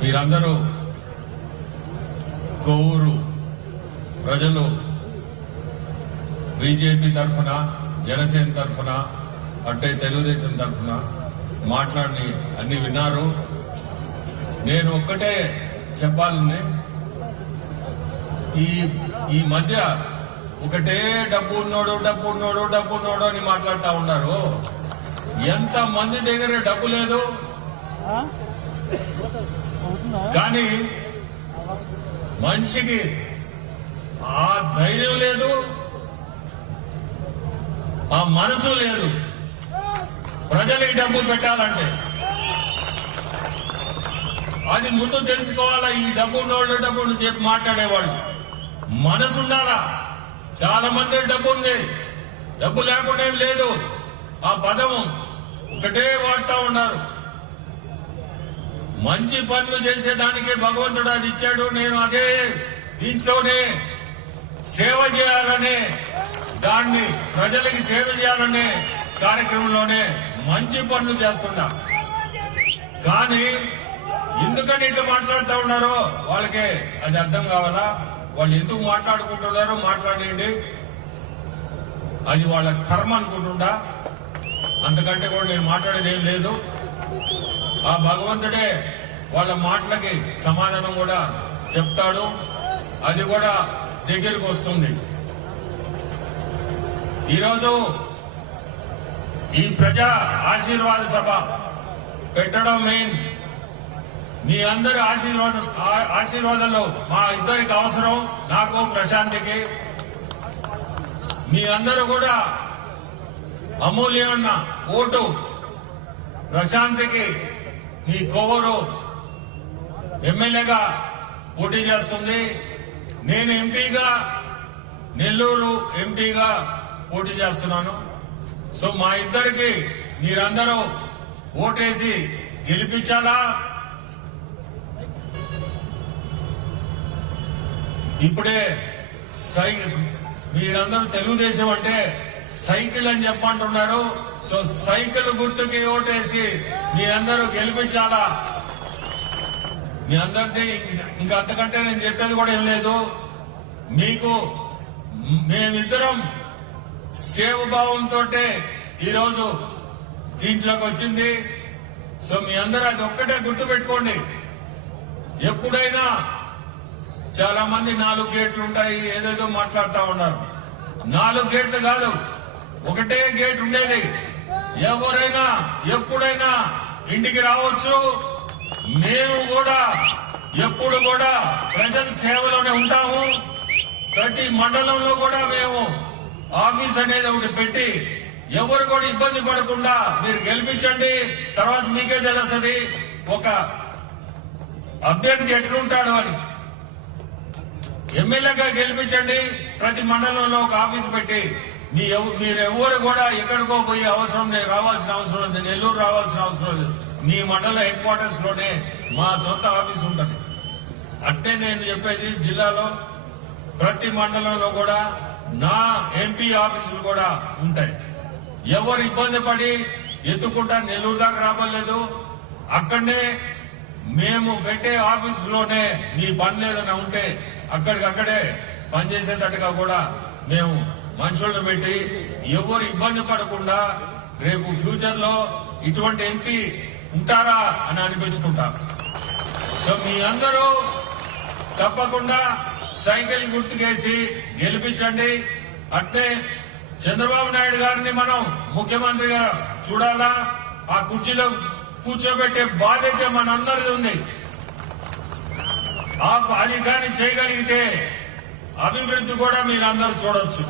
మీరందరూ కొవ్వూరు ప్రజలు బీజేపీ తరఫున జనసేన తరఫున అంటే తెలుగుదేశం తరఫున మాట్లాడి అన్ని విన్నారు. నేను ఒక్కటే చెప్పాలని ఈ ఈ మధ్య ఒకటే డబ్బు ఉన్నోడు డబ్బు ఉన్నోడు డబ్బు ఉన్నోడు అని మాట్లాడుతూ ఉన్నారు. ఎంత మంది దగ్గర డబ్బు లేదు? కానీ మనిషికి ఆ ధైర్యం లేదు ఆ మనసు లేదు. ప్రజలకి డబ్బు పెట్టాలంటే. అది ముందు తెలుసుకోవాలా ఈ డబ్బు ఉన్నోళ్ళు డబ్బు చెప్పి మాట్లాడేవాళ్ళు. మనసు ఉండాలా? చాలా మంది డబ్బు ఉంది. డబ్బు లేకుండా ఏం లేదు. ఆ పదము ఒకటే వాడుతూ ఉన్నారు. మంచి పనులు చేసేదానికే భగవంతుడు అది ఇచ్చాడు. నేను అదే దీంట్లోనే సేవ చేయాలనే దాన్ని ప్రజలకి సేవ చేయాలనే కార్యక్రమంలోనే మంచి పనులు చేస్తున్నా. కానీ ఎందుకని ఇట్లా మాట్లాడుతూ ఉన్నారో వాళ్ళకే అది అర్థం కావాలా? వాళ్ళు ఎందుకు మాట్లాడుకుంటున్నారో మాట్లాడండి. అది వాళ్ళ కర్మ అనుకుంటుండా. అంతకంటే కూడా నేను మాట్లాడేది ఏం లేదు. ఆ భగవంతుడే వాళ్ళ మాటలకి సమాధానం కూడా చెప్తాడు. అది కూడా దగ్గరికి వస్తుంది. ఈరోజు ఈ ప్రజా ఆశీర్వాద సభ పెట్టడం మెయిన్. మీ అందరి ఆశీర్వాదం ఆ- ఆశీర్వాదంలో మా ఇద్దరికి అవసరం నాకు ప్రశాంతికి. మీ అందరూ కూడా అమూల్యమైన ఓటు ప్రశాంతికి మీ కొవ్వూరు ఎమ్మెల్యేగా పోటీ చేస్తుంది. నేను ఎంపీగా నెల్లూరు ఎంపీగా పోటీ చేస్తున్నాను. సో మా ఇద్దరికి మీరందరూ ఓటేసి గెలిపించాలా? ఇప్పుడే సై మీరందరూ తెలుగుదేశం అంటే సైకిల్ అని చెప్పంటున్నారు సో సైకిల్ గుర్తుకి ఓటేసి మీ అందరూ గెలిపించాలా? మీ అందరిది ఇంకా అంతకంటే నేను చెప్పేది కూడా ఏం లేదు. మీకు మేమిద్దరం సేవభావంతో ఈరోజు దీంట్లోకి వచ్చింది. సో మీ అందరూ అది ఒక్కటే గుర్తు పెట్టుకోండి ఎప్పుడైనా చాలా మంది నాలుగు గేట్లు ఉంటాయి ఏదేదో మాట్లాడుతూ ఉన్నారు. నాలుగు గేట్లు కాదు ఒకటే గేట్ ఉండేది. ఎవరైనా ఎప్పుడైనా ఇంటికి రావచ్చు. మేము కూడా ఎప్పుడు కూడా ప్రజల సేవలోనే ఉంటాము. ప్రతి మండలంలో కూడా మేము ఆఫీస్ అనేది ఒకటి పెట్టి ఎవరు కూడా ఇబ్బంది పడకుండా మీరు గెలిపించండి. తర్వాత మీకే తెలుస్తుంది ఒక అభ్యర్థి ఎట్లుంటాడు అని. ఎమ్మెల్యేగా గెలిపించండి. ప్రతి మండలంలో ఒక ఆఫీస్ పెట్టి మీ మీరెవరు కూడా ఎక్కడికో పోయి అవసరం లేదు రావాల్సిన అవసరం లేదు. నెల్లూరు రావాల్సిన అవసరం లేదు. మీ మండల హెడ్ క్వార్టర్స్లోనే మా సొంత ఆఫీస్ ఉంటుంది. అంటే నేను చెప్పేది జిల్లాలో ప్రతి మండలంలో కూడా నా ఎంపీ ఆఫీసులు కూడా ఉంటాయి. ఎవరు ఇబ్బంది పడి ఎత్తుకుంటా నెల్లూరు దాకా రావలేదు అక్కడనే మేము పెట్టే ఆఫీసులోనే మీ పని ఏదైనా ఉంటే అక్కడికక్కడే పనిచేసేటట్టుగా కూడా మేము మనుషులను పెట్టి ఎవరు ఇబ్బంది పడకుండా రేపు ఫ్యూచర్లో ఇటువంటి ఎంపీ ఉంటారా అని అనిపించుకుంటా. సో మీ అందరూ తప్పకుండా సైకిల్ గుర్తుకేసి గెలిపించండి. అంటే చంద్రబాబు నాయుడు గారిని మనం ముఖ్యమంత్రిగా చూడాలా? ఆ కుర్చీలో కూర్చోబెట్టే బాధ్యత మనందరిది ఉంది. అది కానీ చేయగలిగితే అభివృద్ధి కూడా మీరందరూ చూడొచ్చు.